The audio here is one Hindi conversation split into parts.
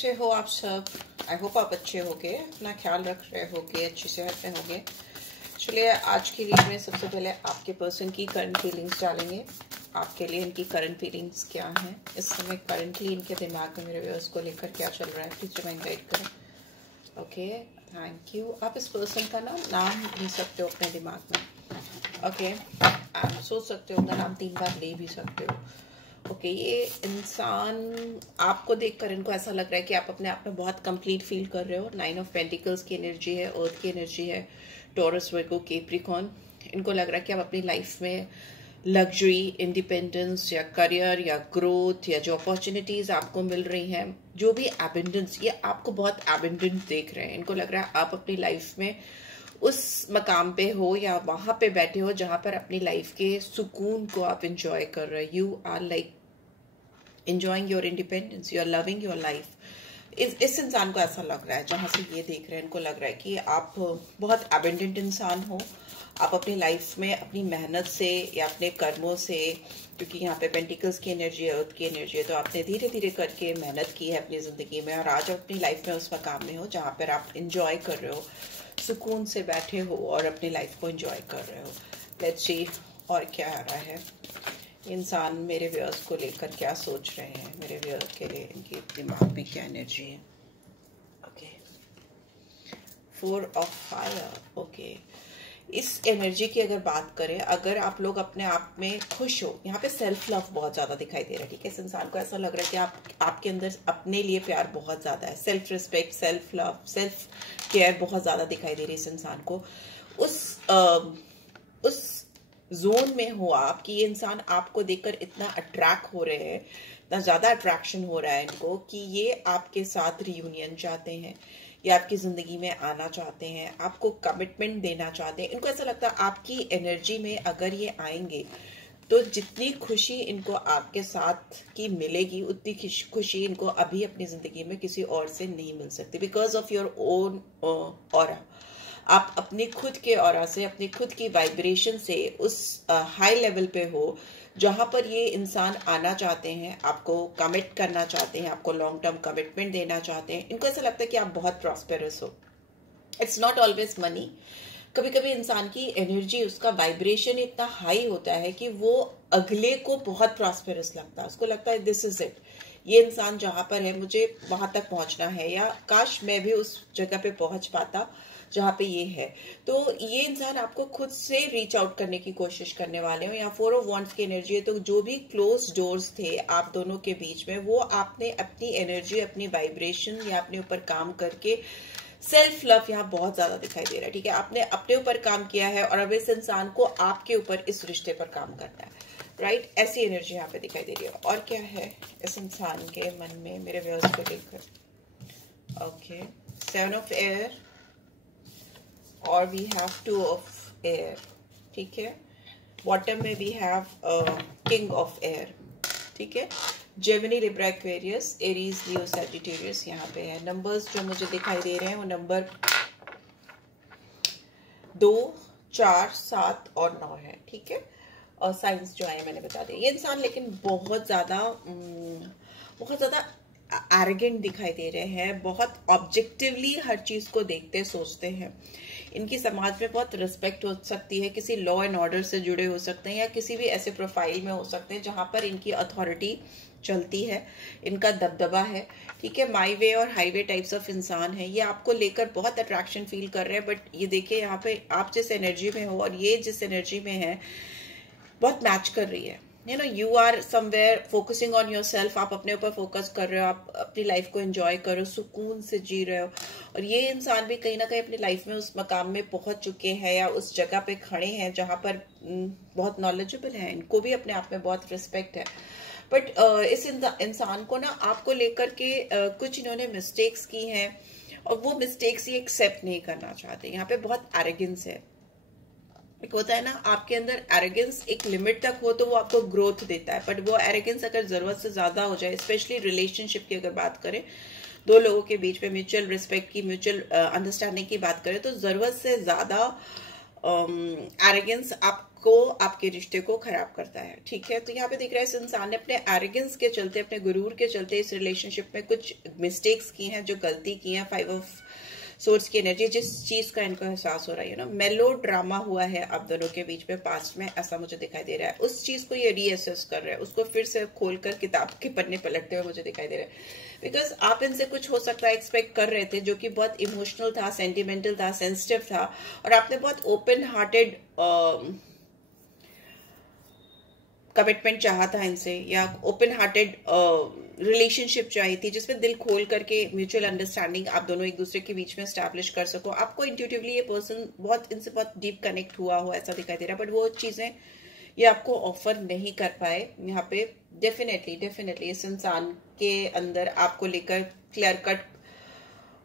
कैसे हो आप सब? आई होप आप अच्छे होगे, अपना ख्याल रख रहे होगे, अच्छी सेहत में होगे। चलिए आज की रीड में सबसे पहले आपके पर्सन की करंट फीलिंग्स डालेंगे। आपके लिए इनकी करंट फीलिंग्स क्या हैं, इस समय करंटली इनके दिमाग में मेरे व्यूअर्स को लेकर क्या चल रहा है, प्लीज रिमाइंड गाइड करें। Okay, thank you. आप इस पर्सन का नाम ले सकते हो अपने दिमाग में। ओके, आप सोच सकते हो, उनका नाम 3 बार ले भी सकते हो। ओके, ये इंसान आपको देखकर इनको ऐसा लग रहा है कि आप अपने आप में बहुत कंप्लीट फील कर रहे हो। 9 ऑफ पेंटिकल्स की एनर्जी है, अर्थ की एनर्जी है, टॉरस, वर्गो, कैप्रिकॉर्न। इनको लग रहा है कि आप अपनी लाइफ में लग्जरी, इंडिपेंडेंस या करियर या ग्रोथ या जो अपॉर्चुनिटीज आपको मिल रही हैं, जो भी एबंडेंस, ये आपको बहुत एबंडेंट देख रहे हैं। इनको लग रहा है आप अपनी लाइफ में उस मकाम पे हो या वहां पे बैठे हो जहां पर अपनी लाइफ के सुकून को आप इंजॉय कर रहे हो। You are like enjoying your independence, you are loving your life। इस इंसान को ऐसा लग रहा है, जहां से ये देख रहे हैं, इनको लग रहा है कि आप बहुत एबंडेंट इंसान हो। आप अपनी लाइफ में अपनी मेहनत से या अपने कर्मों से, क्योंकि यहाँ पे पेंटिकल्स की एनर्जी है, अर्थ की एनर्जी है, तो आपने धीरे धीरे करके मेहनत की है अपनी जिंदगी में, और आज आप अपनी लाइफ में उस मकाम में हो जहाँ पर आप इंजॉय कर रहे हो, सुकून से बैठे हो और अपनी लाइफ को इंजॉय कर रहे हो। लेट्स सी और क्या आ रहा है। इंसान मेरे व्यूअर्स को लेकर क्या सोच रहे हैं, मेरे व्यूअर्स के लिए इनके दिमाग में क्या एनर्जी है। Okay, 4 of fire. ओके, इस एनर्जी की अगर बात करें, अगर आप लोग अपने आप में खुश हो, यहाँ पे सेल्फ लव बहुत ज्यादा दिखाई दे रहा है। ठीक है, इस इंसान को ऐसा लग रहा है कि आपके अंदर अपने लिए प्यार बहुत ज्यादा है, self respect, self love, self care बहुत ज्यादा दिखाई दे रही है इस इंसान को। उस जोन में हो आप कि ये इंसान आपको देखकर इतना अट्रैक्ट हो रहे हैं, इतना ज्यादा अट्रैक्शन हो रहा है इनको कि ये आपके साथ रियूनियन चाहते हैं, ये आपकी जिंदगी में आना चाहते हैं, आपको कमिटमेंट देना चाहते हैं। इनको ऐसा लगता है आपकी एनर्जी में अगर ये आएंगे तो जितनी खुशी इनको आपके साथ की मिलेगी, उतनी खुशी इनको अभी अपनी जिंदगी में किसी और से नहीं मिल सकती, because of your own aura. आप अपने खुद के ऑरा से, अपने खुद की वाइब्रेशन से उस हाई लेवल पे हो जहां पर ये इंसान आना चाहते हैं, आपको कमिट करना चाहते हैं, आपको लॉन्ग टर्म कमिटमेंट देना चाहते हैं। इनको ऐसा लगता है कि आप बहुत प्रॉस्पेरस हो। It's not always money. कभी कभी इंसान की एनर्जी, उसका वाइब्रेशन इतना हाई होता है कि वो अगले को बहुत प्रॉस्पेरस लगता है, उसको लगता है दिस इज इट, ये इंसान जहां पर है मुझे वहां तक पहुंचना है, या काश मैं भी उस जगह पे पहुंच पाता जहां पे ये है। तो ये इंसान आपको खुद से रीच आउट करने की कोशिश करने वाले हो। यहाँ 4 ऑफ वॉन्ड्स की एनर्जी है, तो जो भी क्लोज डोर्स थे आप दोनों के बीच में, वो आपने अपनी एनर्जी, अपनी वाइब्रेशन या अपने ऊपर काम करके, सेल्फ लव यहाँ बहुत ज्यादा दिखाई दे रहा है। ठीक है, आपने अपने ऊपर काम किया है और अब इस इंसान को आपके ऊपर इस रिश्ते पर काम करना है। राइट, ऐसी एनर्जी यहाँ पे दिखाई दे रही है। और क्या है इस इंसान के मन में मेरे व्यूअर्स को लेकर। ओके, 7 ऑफ एयर और वी हैव 2 ऑफ एयर। ठीक है, बॉटम में we have king of air. ठीक है, Gemini, Libra, Aquarius, Aries, Leo, Sagittarius यहाँ पे है। नंबर्स जो मुझे दिखाई दे रहे हैं वो नंबर 2, 4, 7 और 9 है। ठीक है, और साइंस जो है मैंने बता दिया। ये इंसान लेकिन बहुत ज्यादा एरोगेंट दिखाई दे रहे हैं, बहुत ऑब्जेक्टिवली हर चीज को देखते सोचते हैं। इनकी समाज में बहुत रिस्पेक्ट हो सकती है, किसी लॉ एंड ऑर्डर से जुड़े हो सकते हैं, या किसी भी ऐसे प्रोफाइल में हो सकते हैं जहां पर इनकी अथॉरिटी चलती है, इनका दबदबा है। ठीक है, माई वे और हाईवे टाइप्स ऑफ इंसान है। ये आपको लेकर बहुत अट्रैक्शन फील कर रहे हैं, बट ये देखिए यहाँ पे आप जिस एनर्जी में हो और ये जिस एनर्जी में है बहुत मैच कर रही है। You know, you are somewhere focusing on your self. आप अपने ऊपर फोकस कर रहे हो, आप अपनी लाइफ को एंजॉय कर रहे हो, सुकून से जी रहे हो। और ये इंसान भी कहीं ना कहीं अपनी लाइफ में उस मकाम में पहुंच चुके हैं या उस जगह पे खड़े हैं जहां पर बहुत नॉलेजेबल है, इनको भी अपने आप में बहुत रिस्पेक्ट है। बट इस इंसान को ना आपको लेकर के कुछ इन्होंने मिस्टेक्स की हैं और वो मिस्टेक्स ये एक्सेप्ट नहीं करना चाहते। यहाँ पे बहुत एरोगेंस है। एक होता है ना, आपके अंदर एरोगेंस एक लिमिट तक हो तो वो आपको ग्रोथ देता है, बट वो एरोगेंस अगर जरूरत से ज्यादा हो जाए, स्पेशली रिलेशनशिप की अगर बात करें, 2 लोगों के बीच में म्यूचुअल रिस्पेक्ट की, म्यूचुअल अंडरस्टैंडिंग की बात करें, तो जरूरत से ज्यादा एरोगेंस आप को, आपके रिश्ते को खराब करता है। ठीक है, तो यहाँ पे दिख रहा है इस इंसान ने अपने एरोगेंस के चलते, अपने गुरूर के चलते इस रिलेशनशिप में कुछ मिस्टेक्स की हैं, जो गलती की हैं। 5 ऑफ सोर्स की एनर्जी, जिस चीज का इनको एहसास हो रहा है, मेलो ड्रामा हुआ है आप दोनों के बीच में पास्ट में, ऐसा मुझे दिखाई दे रहा है। उस चीज को ये रीअसेस कर रहे हैं, उसको फिर से खोलकर किताब के पन्ने पलटते हुए मुझे दिखाई दे रहा है। बिकॉज आप इनसे कुछ हो सकता है एक्सपेक्ट कर रहे थे, जो कि बहुत इमोशनल था, सेंटिमेंटल था, सेंसिटिव था, और आपने बहुत ओपन हार्टेड कमिटमेंट चाहा था इनसे, या ओपन हार्टेड रिलेशनशिप चाहिए थी, जिसमें दिल खोल करके म्यूचुअल अंडरस्टैंडिंग आप दोनों एक दूसरे के बीच में स्टैब्लिश कर सको। आपको इंट्यूटिवली ये पर्सन बहुत इनसे बहुत डीप कनेक्ट हुआ हो, ऐसा दिखाई दे रहा है, बट वो चीजें ये आपको ऑफर नहीं कर पाए। यहाँ पे डेफिनेटली इस इंसान के अंदर आपको लेकर क्लियर कट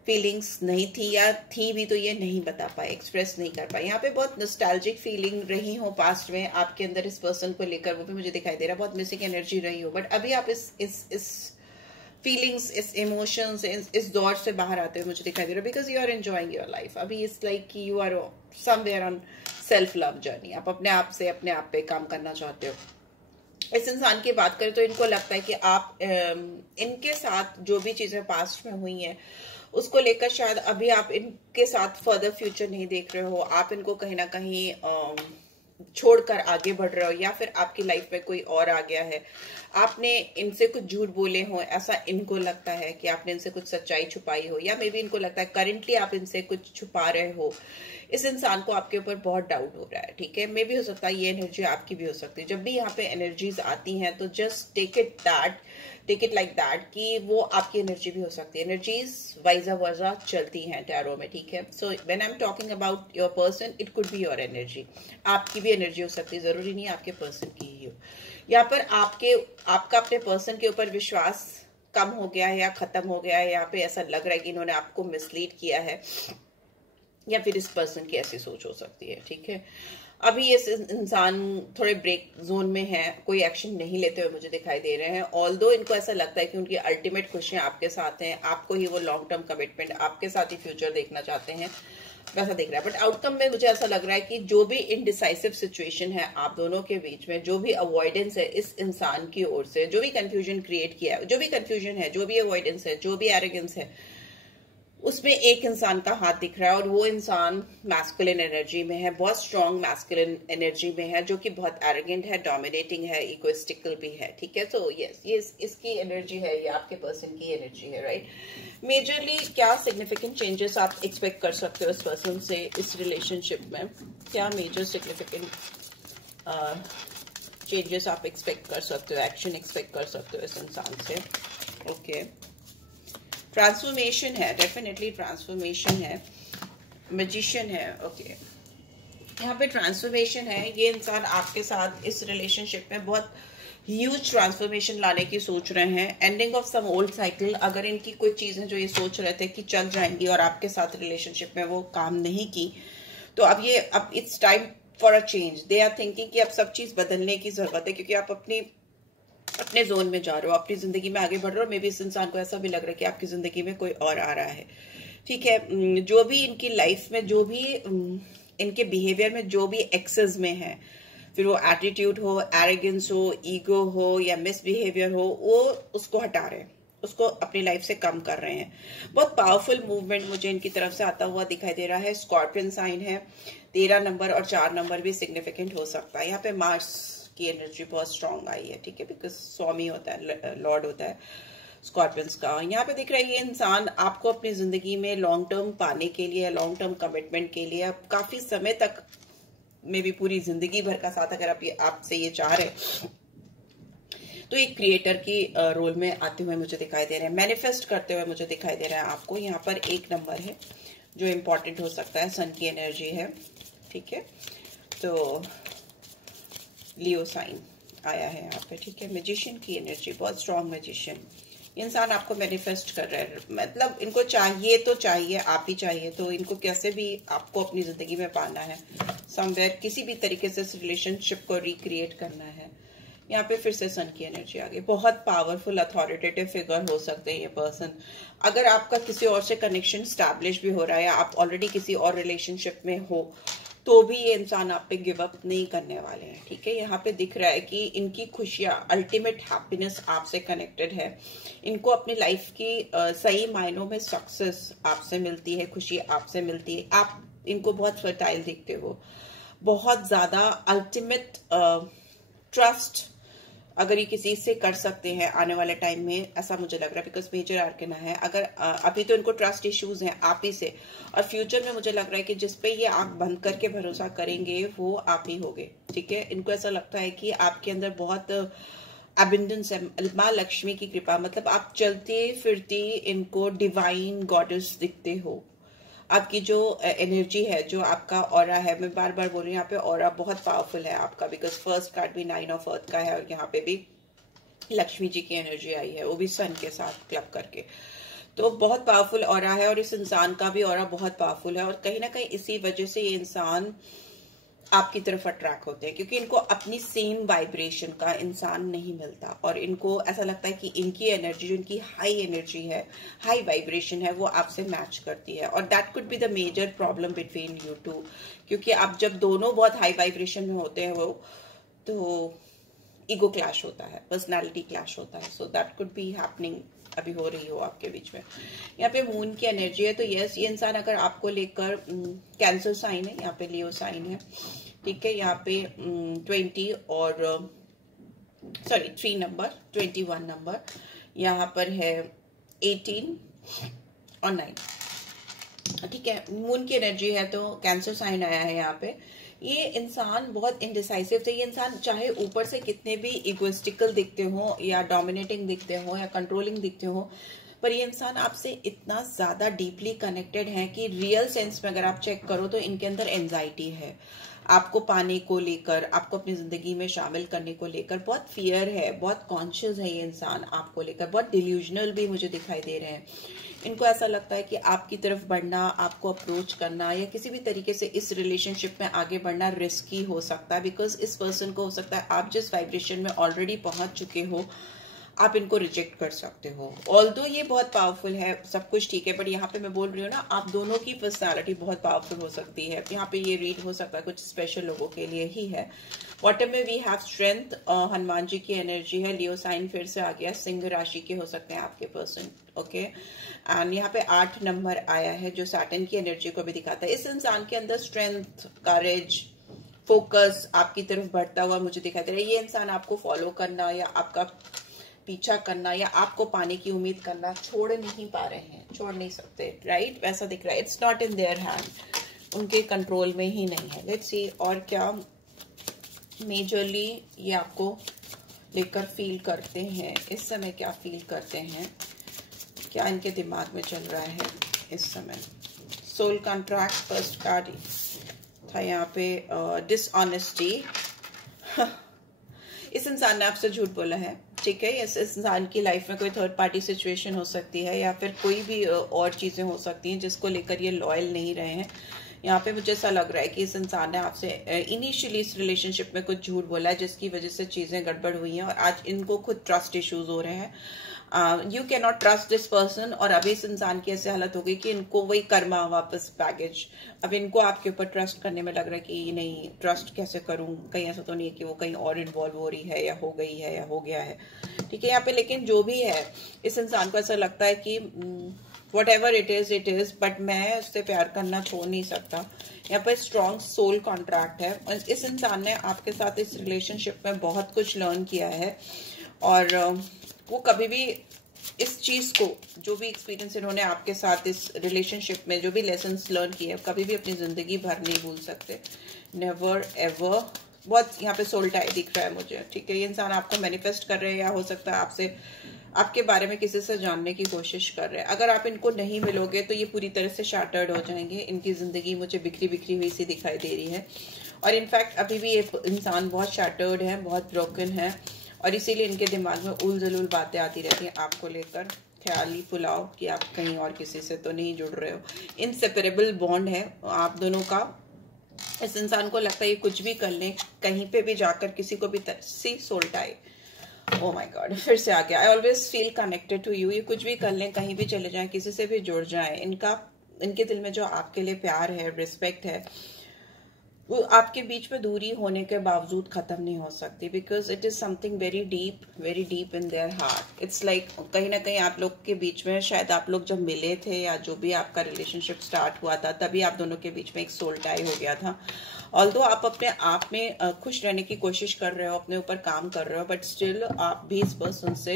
फीलिंग्स नहीं थी, या थी भी तो ये नहीं बता पाए, एक्सप्रेस नहीं कर पाए। यहाँ पे बहुत नॉस्टैल्जिक फीलिंग रही हो पास्ट में आपके अंदर इस पर्सन को लेकर, वो भी मुझे दिखाई दे रहा है, बहुत मिसिंग एनर्जी रही हो, बट अभी आप इस फीलिंग्स, इस इमोशंस, इस दौर से बाहर आते हुए मुझे दिखाई दे रहा है, because you are enjoying your life. अभी इट्स लाइक कि you are somewhere on self love journey, आप अपने आप से अपने आप पे काम करना चाहते हो। इस इंसान की बात करें तो इनको लगता है कि आप इनके साथ जो भी चीजें पास्ट में हुई हैं उसको लेकर शायद अभी आप इनके साथ फर्दर फ्यूचर नहीं देख रहे हो, आप इनको कहीं ना कहीं छोड़कर आगे बढ़ रहे हो, या फिर आपकी लाइफ में कोई और आ गया है, आपने इनसे कुछ झूठ बोले हो, ऐसा इनको लगता है कि आपने इनसे कुछ सच्चाई छुपाई हो, या मे बी इनको लगता है करेंटली आप इनसे कुछ छुपा रहे हो। इस इंसान को आपके ऊपर बहुत डाउट हो रहा है। ठीक है, मे भी हो सकता है ये एनर्जी आपकी भी हो सकती है। जब भी यहाँ पे एनर्जीज आती हैं तो just take it like that कि वो आपकी एनर्जी भी हो सकती है। एनर्जीज वाइजा वर्जा चलती हैं टैरो में। ठीक है, so when I am talking about your person, it could be your energy, आपकी भी एनर्जी हो सकती है, जरूरी नहीं आपके पर्सन की ही हो। यहाँ पर आपका अपने पर्सन के ऊपर विश्वास कम हो गया है या खत्म हो गया है। यहाँ पे ऐसा लग रहा है कि इन्होंने आपको मिसलीड किया है, या फिर इस पर्सन की ऐसी सोच हो सकती है। ठीक है, अभी ये इंसान थोड़े ब्रेक जोन में है, कोई एक्शन नहीं लेते हुए मुझे दिखाई दे रहे हैं। ऑल्दो इनको ऐसा लगता है कि उनकी अल्टीमेट खुशियां आपके साथ हैं, आपको ही वो लॉन्ग टर्म कमिटमेंट, आपके साथ ही फ्यूचर देखना चाहते हैं, वैसा दिख रहा है। बट आउटकम में मुझे ऐसा लग रहा है कि जो भी इनडिसाइसिव सिचुएशन है आप दोनों के बीच में, जो भी अवॉइडेंस है इस इंसान की ओर से, जो भी कंफ्यूजन क्रिएट किया है, जो भी कंफ्यूजन है, जो भी अवॉइडेंस है, जो भी एरोगेंस है, उसमें एक इंसान का हाथ दिख रहा है, और वो इंसान मैस्कुलिन एनर्जी में है, बहुत स्ट्रॉन्ग मैस्कुलिन एनर्जी में है, जो कि बहुत एरोगेंट है, डोमिनेटिंग है, इगोइस्टिकल भी है। ठीक है, तो यस, ये इसकी एनर्जी है, ये आपके पर्सन की एनर्जी है, राइट। मेजरली क्या सिग्निफिकेंट चेंजेस आप एक्सपेक्ट कर सकते हो इस पर्सन से, इस रिलेशनशिप में क्या मेजर सिग्निफिकेंट चेंजेस आप एक्सपेक्ट कर सकते हो, एक्शन एक्सपेक्ट कर सकते हो इस इंसान से? ओके, ट्रांसफॉर्मेशन है, डेफिनेटली ट्रांसफॉर्मेशन है, मैजिशियन है। ओके, यहाँ पे ट्रांसफॉर्मेशन है, ये इंसान आपके साथ इस रिलेशनशिप में बहुत ह्यूज ट्रांसफॉर्मेशन लाने की सोच रहे हैं, ending of some old cycle. अगर इनकी कोई चीजें जो ये सोच रहे थे कि चल जाएंगी और आपके साथ रिलेशनशिप में वो काम नहीं की, तो अब it's time for a change. They are thinking कि अब सब चीज बदलने की जरूरत है, क्योंकि आप अपने जोन में जा रहे हो, अपनी जिंदगी में आगे बढ़ रहे हो। मे बी इस इंसान को ऐसा भी लग रहा है कि आपकी जिंदगी में कोई और आ रहा है। ठीक है, जो भी इनकी लाइफ में, जो भी इनके बिहेवियर में जो भी एक्सेस में है, फिर वो एटीट्यूड हो, एरोगेंस हो, ईगो हो या मिसबिहेवियर हो, वो उसको हटा रहे हैं, उसको अपनी लाइफ से कम कर रहे हैं। बहुत पावरफुल मूवमेंट मुझे इनकी तरफ से आता हुआ दिखाई दे रहा है। स्कॉर्पियन साइन है, 13 नंबर और 4 नंबर भी सिग्निफिकेंट हो सकता है। यहाँ पे मार्स की एनर्जी बहुत स्ट्रांग आई है। ठीक है, बिकॉज स्वामी होता है, लॉर्ड होता है स्कॉर्पियंस का। यहाँ पे दिख रहा है ये इंसान आपको अपनी जिंदगी में लॉन्ग टर्म पाने के लिए, लॉन्ग टर्म कमिटमेंट के लिए, अब काफी समय तक, मे भी पूरी जिंदगी भर का साथ अगर आपसे ये चाह रहे, तो एक क्रिएटर की रोल में आते हुए मुझे दिखाई दे रहे हैं, मैनिफेस्ट करते हुए मुझे दिखाई दे रहा है आपको। यहाँ पर 1 नंबर है जो इम्पोर्टेंट हो सकता है, सन की एनर्जी है। ठीक है, तो लियो साइन आया है यहाँ पे। ठीक है, मैजिशियन की एनर्जी, बहुत स्ट्रॉन्ग मैजिशियन। इंसान आपको मैनिफेस्ट कर रहा है, मतलब इनको चाहिए तो चाहिए, आप ही चाहिए, तो इनको कैसे भी आपको अपनी जिंदगी में पाना है, समवेयर किसी भी तरीके से इस रिलेशनशिप को रिक्रिएट करना है। यहाँ पे फिर से सन की एनर्जी आ गई। बहुत पावरफुल अथॉरिटेटिव फिगर हो सकते हैं ये पर्सन। अगर आपका किसी और से कनेक्शन स्टैब्लिश भी हो रहा है, या आप ऑलरेडी किसी और रिलेशनशिप में हो, तो भी ये इंसान आप पे गिव अप नहीं करने वाले हैं, ठीक है। यहाँ पे दिख रहा है कि इनकी खुशियां, अल्टीमेट हैप्पीनेस आपसे कनेक्टेड है। इनको अपनी लाइफ की सही मायनों में सक्सेस आपसे मिलती है, खुशी आपसे मिलती है। आप इनको बहुत फर्टाइल दिखते हो, बहुत ज्यादा अल्टीमेट ट्रस्ट अगर ये किसी से कर सकते हैं आने वाले टाइम में, ऐसा मुझे लग रहा है, बिकॉज मेजर आर्कना है। अगर अभी तो इनको ट्रस्ट इश्यूज हैं आप ही से, और फ्यूचर में मुझे लग रहा है कि जिसपे ये आंख बंद करके भरोसा करेंगे वो आप ही होगे, ठीक है। इनको ऐसा लगता है कि आपके अंदर बहुत एबिंडेंस है, माँ लक्ष्मी की कृपा, मतलब आप चलते फिरती इनको डिवाइन गॉडेस दिखते हो। आपकी जो एनर्जी है, जो आपका ऑरा है, मैं बार बार बोल रही हूँ, यहाँ पे ऑरा बहुत पावरफुल है आपका, बिकॉज फर्स्ट कार्ड भी 9 ऑफ अर्थ का है और यहाँ पे भी लक्ष्मी जी की एनर्जी आई है, वो भी सन के साथ क्लब करके। तो बहुत पावरफुल ऑरा है और इस इंसान का भी ऑरा बहुत पावरफुल है, और कहीं ना कहीं इसी वजह से ये इंसान आपकी तरफ अट्रैक्ट होते हैं, क्योंकि इनको अपनी सेम वाइब्रेशन का इंसान नहीं मिलता, और इनको ऐसा लगता है कि इनकी एनर्जी, जो इनकी हाई एनर्जी है, हाई वाइब्रेशन है, वो आपसे मैच करती है। और that could be the major problem between you two, क्योंकि आप जब दोनों बहुत हाई वाइब्रेशन में होते हैं वो, तो ईगो क्लैश होता है, पर्सनैलिटी क्लैश होता है। So that could be happening, अभी हो रही हो आपके बीच में। यहाँ पे मून की एनर्जी है, तो यस, ये इंसान अगर आपको लेकर, कैंसर साइन है, यहाँ पे लियो साइन है, ठीक है। यहाँ पे 20 और 3 नंबर, 21 नंबर, यहाँ पर है 18 और 9, ठीक है। मून की एनर्जी है, तो कैंसर साइन आया है यहाँ पे। ये इंसान बहुत इनडिसाइसिव थे। ये इंसान चाहे ऊपर से कितने भी इगोइस्टिकल दिखते हो, या डोमिनेटिंग दिखते हो, या कंट्रोलिंग दिखते हो, पर ये इंसान आपसे इतना ज्यादा डीपली कनेक्टेड है कि रियल सेंस में अगर आप चेक करो तो इनके अंदर एंजाइटी है, आपको पाने को लेकर, आपको अपनी जिंदगी में शामिल करने को लेकर बहुत फियर है, बहुत कॉन्शियस है ये इंसान आपको लेकर, बहुत डिल्यूजनल भी मुझे दिखाई दे रहे हैं। इनको ऐसा लगता है कि आपकी तरफ बढ़ना, आपको अप्रोच करना, या किसी भी तरीके से इस रिलेशनशिप में आगे बढ़ना रिस्की हो सकता है, बिकॉज इस पर्सन को हो सकता है आप जिस वाइब्रेशन में ऑलरेडी पहुंच चुके हो, आप इनको रिजेक्ट कर सकते हो। ऑल्दो ये बहुत पावरफुल है, सब कुछ ठीक है, बट यहाँ पे मैं बोल रही हूँ ना, आप दोनों की पर्सनालिटी बहुत पावरफुल हो सकती है। यहाँ पे ये रीड हो सकता है कुछ स्पेशल लोगों के लिए ही है। बॉटम में we have strength, Hanuman ji की एनर्जी है, लियो साइन फिर से आ गया, सिंह राशि के हो सकते हैं आपके पर्सन, ओके। एंड यहाँ पे 8 नंबर आया है, जो सैटर्न की एनर्जी को भी दिखाता है। इस इंसान के अंदर स्ट्रेंथ, करेज, फोकस आपकी तरफ बढ़ता हुआ मुझे दिखाई दे रहा है। ये इंसान आपको फॉलो करना, या आपका पीछा करना, या आपको पाने की उम्मीद करना छोड़ नहीं पा रहे हैं, छोड़ नहीं सकते, राइट, वैसा दिख रहा है। It's not in their hand, उनके कंट्रोल में ही नहीं है। लेट्स सी और क्या मेजरली ये आपको लेकर फील करते हैं इस समय, क्या फील करते हैं, क्या इनके दिमाग में चल रहा है इस समय। सोल कॉन्ट्रैक्ट फर्स्ट कार्ड था यहाँ पे, डिसऑनेस्टी। इस इंसान ने आपसे झूठ बोला है, ठीक है। इस इंसान की लाइफ में कोई थर्ड पार्टी सिचुएशन हो सकती है, या फिर कोई भी और चीजें हो सकती हैं जिसको लेकर ये लॉयल नहीं रहे हैं। यहाँ पे मुझे ऐसा लग रहा है कि इस इंसान ने आपसे इनिशियली इस रिलेशनशिप में कुछ झूठ बोला है, जिसकी वजह से चीजें गड़बड़ हुई हैं, और आज इनको खुद ट्रस्ट इश्यूज हो रहे हैं। You can not trust this person, और अभी इस इंसान की ऐसी हालत हो गई कि इनको वही कर्मा वापस बैगेज, अब इनको आपके ऊपर ट्रस्ट करने में लग रहा है कि नहीं, ट्रस्ट कैसे करूं, कहीं ऐसा तो नहीं है कि वो कहीं और इन्वॉल्व हो रही है, या हो गई है, या हो गया है, ठीक है। यहाँ पे लेकिन जो भी है, इस इंसान को ऐसा लगता है कि whatever it is, बट मैं उससे प्यार करना छोड़ नहीं सकता। यहाँ पर स्ट्रॉन्ग सोल कॉन्ट्रैक्ट है, और इस इंसान ने आपके साथ इस रिलेशनशिप में बहुत कुछ लर्न किया है, और वो कभी भी इस चीज को, जो भी एक्सपीरियंस इन्होंने आपके साथ इस रिलेशनशिप में, जो भी लेसन्स लर्न किए, कभी भी अपनी जिंदगी भर नहीं भूल सकते, नेवर एवर। बहुत यहाँ पे सोल टाई दिख रहा है मुझे, ठीक है। ये इंसान आपको मैनिफेस्ट कर रहे हैं, या हो सकता है आपसे, आपके बारे में किसी से जानने की कोशिश कर रहे हैं। अगर आप इनको नहीं मिलोगे तो ये पूरी तरह से शैटर्ड हो जाएंगे। इनकी जिंदगी मुझे बिखरी बिखरी हुई सी दिखाई दे रही है, और इनफैक्ट अभी भी ये इंसान बहुत शैटर्ड है, बहुत ब्रोकन है, और इसीलिए इनके दिमाग में उल जलूल बातें आती रहती हैं आपको लेकर, ख्याली पुलाव कि आप कहीं और किसी से तो नहीं जुड़ रहे हो। इनसेपरेबल बॉन्ड है आप दोनों का। इस इंसान को लगता है ये कुछ भी कर लें, कहीं पे भी जाकर किसी को भी सी soul tie, oh my god, फिर से आ गया। I always feel connected to you. ये कुछ भी कर लें, कहीं भी चले जाएं, किसी से भी जुड़ जाएं, इनके दिल में जो आपके लिए प्यार है, रिस्पेक्ट है, वो आपके बीच में दूरी होने के बावजूद खत्म नहीं हो सकती, because it is something very deep in their heart. It's like कहीं ना कहीं आप लोग के बीच में, शायद आप लोग जब मिले थे या जो भी आपका रिलेशनशिप स्टार्ट हुआ था, तभी आप दोनों के बीच में एक सोल टाई हो गया था. ऑल्दो आप अपने आप में खुश रहने की कोशिश कर रहे हो, अपने ऊपर काम कर रहे हो, बट स्टिल आप भी इस पर्सन से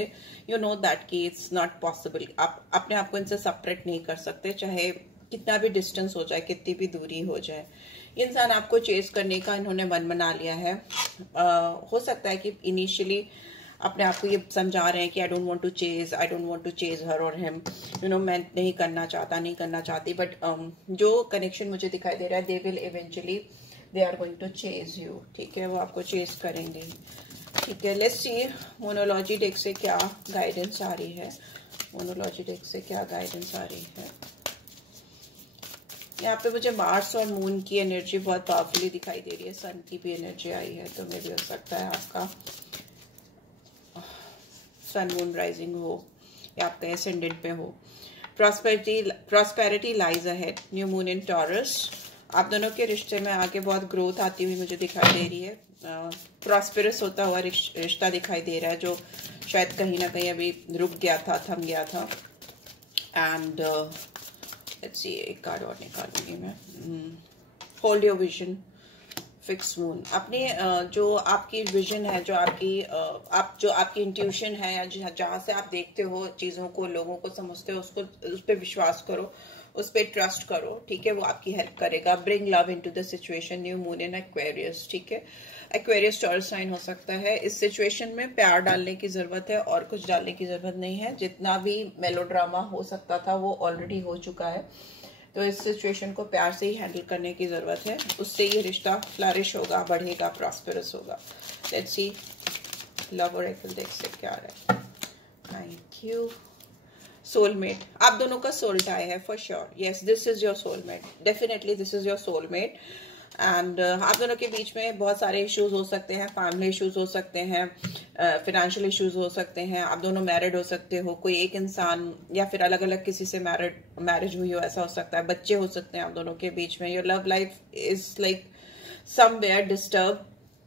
यू नो दैट कि इट्स नॉट पॉसिबल. आप अपने आप को इनसे सेपरेट नहीं कर सकते, चाहे कितना भी डिस्टेंस हो जाए, कितनी भी दूरी हो जाए. इंसान आपको चेस करने का इन्होंने मन बना लिया है. हो सकता है कि इनिशियली अपने आप को ये समझा रहे हैं कि I don't want to chase her और हिम, यू नो, मैं नहीं करना चाहती, बट जो कनेक्शन मुझे दिखाई दे रहा है, they will eventually they are going to chase you. ठीक है, वो आपको चेज करेंगे. ठीक है, लेट्स सी मोनोलॉजी डेक से क्या गाइडेंस आ रही है. यहाँ पे मुझे मार्स और मून की एनर्जी बहुत पावरफुली दिखाई दे रही है. सन की भी एनर्जी आई है, तो मे भी हो सकता है आपका सन मून राइजिंग हो या आपका एसेंडेंट पे हो. Prosperity lies ahead. New moon in taurus. आप दोनों के रिश्ते में आगे बहुत ग्रोथ आती हुई मुझे दिखाई दे रही है. प्रॉस्पेरस होता हुआ रिश्ता दिखाई दे रहा है, जो शायद कहीं ना कहीं अभी रुक गया था, थम गया था. एंड लेट्स सी, एक कार्ड और निकालूंगी मैं. Hold your vision. Fix moon. अपनी जो आपकी विजन है, जो आपकी इंट्यूशन है, या जहां से आप देखते हो चीजों को, लोगों को समझते हो, उस पर विश्वास करो, उस पर ट्रस्ट करो. ठीक है, वो आपकी हेल्प करेगा. Bring love into the situation. New moon in Aquarius. ठीक है, एक्वेरियस टॉरस साइन हो सकता है. इस सिचुएशन में प्यार डालने की जरूरत है, और कुछ डालने की जरूरत नहीं है. जितना भी मेलोड्रामा हो सकता था वो ऑलरेडी हो चुका है, तो इस सिचुएशन को प्यार से ही हैंडल करने की जरूरत है. उससे ये रिश्ता फ्लरिश होगा, बढ़ेगा, प्रॉस्पेरस होगा. लेट्स सी लव ओरेकल देख से क्या रहा है. Thank you. सोलमेट. आप दोनों का सोल टाई है for sure. Yes, this is your soulmate. Definitely this is your soulmate. And आप दोनों के बीच में बहुत सारे इश्यूज हो सकते हैं. फैमिली इश्यूज हो सकते हैं, फाइनेंशियल इश्यूज हो सकते हैं. आप दोनों मैरिड हो सकते हो, कोई एक इंसान, या फिर अलग अलग किसी से मैरिज हुई हो, ऐसा हो सकता है. बच्चे हो सकते हैं आप दोनों के बीच में. Your love life is like somewhere disturb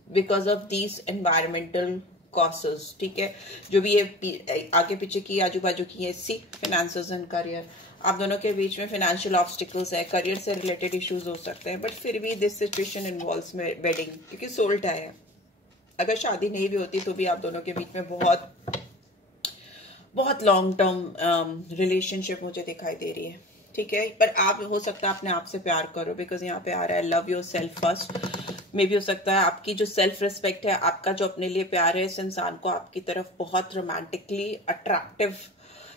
because of these environmental causes. ठीक है, जो भी ये आगे पीछे की, आजू बाजू की है. सी फाइनेंसेस एंड करियर. आप दोनों के बीच में फाइनेंशियल ऑब्स्टिकल्स है, करियर से रिलेटेड इश्यूज हो सकते हैं, बट फिर भी दिस सिचुएशन इन्वॉल्व्स वेडिंग, क्योंकि सोल टाई है. अगर शादी नहीं भी होती तो भी आप दोनों के बीच में बहुत लॉन्ग टर्म रिलेशनशिप मुझे दिखाई दे रही है. ठीक है, पर आप हो सकता है अपने आप से प्यार करो, बिकॉज यहाँ पे आ रहा है लव योर सेल्फ फर्स्ट. मे भी हो सकता है आपकी जो सेल्फ रिस्पेक्ट है, आपका जो अपने लिए प्यार है, इस इंसान को आपकी तरफ बहुत रोमांटिकली अट्रैक्टिव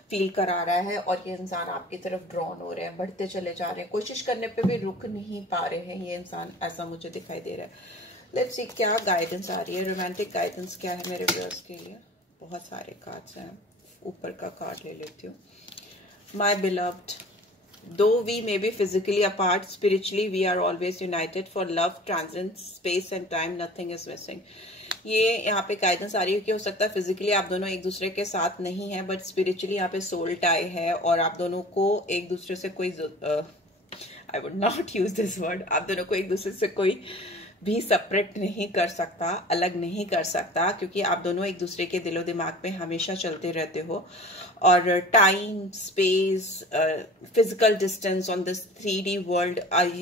फील करा रहा है, और ये इंसान आपकी तरफ ड्रॉन हो रहे हैं, बढ़ते चले जा रहे हैं, कोशिश करने पे भी रुक नहीं पा रहे हैं ये इंसान, ऐसा मुझे दिखाई दे रहा है. लेट्स सी क्या गाइडेंस आ रही है. रोमांटिक गाइडेंस क्या है मेरे व्यूअर्स के लिए. बहुत सारे कार्ड्स हैं, ऊपर का कार्ड ले लेती हूँ. माई beloved. Though we may be physically apart, spiritually we are always united. For love transcends space and time, nothing is missing. ये यहाँ पे गाइडेंस आ रही है कि हो सकता है फिजिकली आप दोनों एक दूसरे के साथ नहीं है, बट स्पिरिचुअली यहाँ पे सोल टाई है, और आप दोनों को एक दूसरे से कोई I would not use this word, आप दोनों को एक दूसरे से कोई भी सेपरेट नहीं कर सकता, अलग नहीं कर सकता, क्योंकि आप दोनों एक दूसरे के दिलो दिमाग में हमेशा चलते रहते हो. और time, space, physical distance on this 3D world,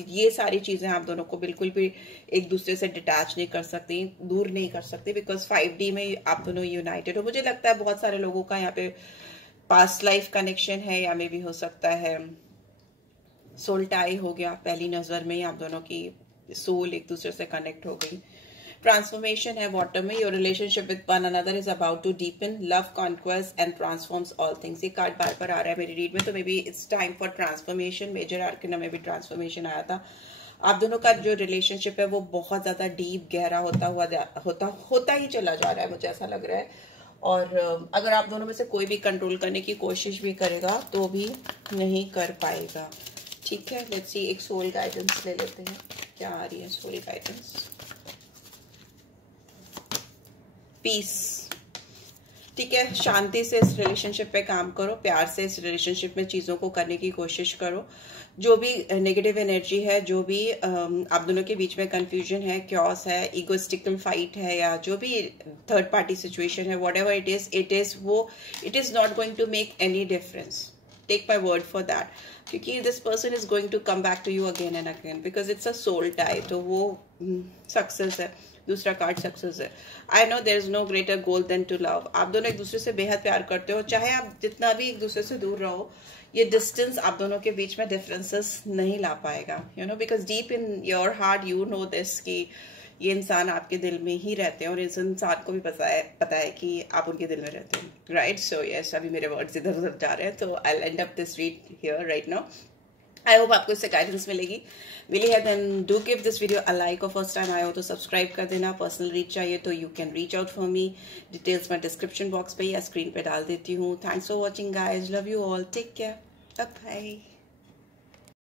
ये सारी चीजें आप दोनों को बिल्कुल भी एक दूसरे से डिटैच नहीं कर सकती, दूर नहीं कर सकती, बिकॉज 5D में आप दोनों यूनाइटेड हो. मुझे लगता है बहुत सारे लोगों का यहाँ पे पास्ट लाइफ कनेक्शन है, या मे भी हो सकता है सोल टाई हो गया. पहली नजर में ही आप दोनों की सोल एक दूसरे से कनेक्ट हो गई. ट्रांसफॉर्मेशन है वाटर में. Your relationship with one another is about to deepen. Love conquest and transforms all things. ये कार्ड बार बार आ रहा है मेरी रीड में, तो maybe it's time for transformation. Major arcana में भी ट्रांसफॉर्मेशन आया था. आप दोनों का जो रिलेशनशिप है वो बहुत ज्यादा डीप, गहरा होता ही चला जा रहा है, मुझे ऐसा लग रहा है. और अगर आप दोनों में से कोई भी कंट्रोल करने की कोशिश भी करेगा तो भी नहीं कर पाएगा. ठीक है, लेट्स सी एक सोल गाइडेंस ले लेते हैं. क्या आ रही है सोल गाइडेंस. पीस. ठीक है, शांति से इस रिलेशनशिप पे काम करो, प्यार से इस रिलेशनशिप में चीज़ों को करने की कोशिश करो। जो भी नेगेटिव एनर्जी है, जो भी आप दोनों के बीच में कंफ्यूजन है, क्योस है, इगोस्टिकल फाइट है, या जो भी थर्ड पार्टी सिचुएशन है, whatever it is not going to make any difference. Take my word for that, क्योंकि this person is going to come back to you again and again, because it's a soul tie. तो वो सक्सेस है, दूसरा कार्ड सक्सेस है। I know there is no greater goal than to love. आप दोनों एक दूसरे से बेहद प्यार करते हो, चाहे आप जितना भी एक दूसरे से दूर रहो, ये डिस्टेंस आप दोनों के बीच में डिफरेंसेस नहीं ला पाएगा, you know, because deep in your heart you know this कि ये इंसान आपके दिल में ही रहते हैं, और इस इंसान को भी पता है कि आप उनके दिल में रहते हैं, राइट? सो यस, अभी मेरे वर्ड्स इधर उधर जा रहे हैं, तो I end up this read here right now. I hope आपको इससे गाइडेंस मिलेगी। मिली है then do give this video a like, और फर्स्ट टाइम आए हो तो सब्सक्राइब कर देना। पर्सनल रीच चाहिए तो you can reach out for me. Details मैं डिस्क्रिप्शन बॉक्स पे या स्क्रीन पे डाल देती हूँ। Thanks for watching guys, love you all, take care, bye bye.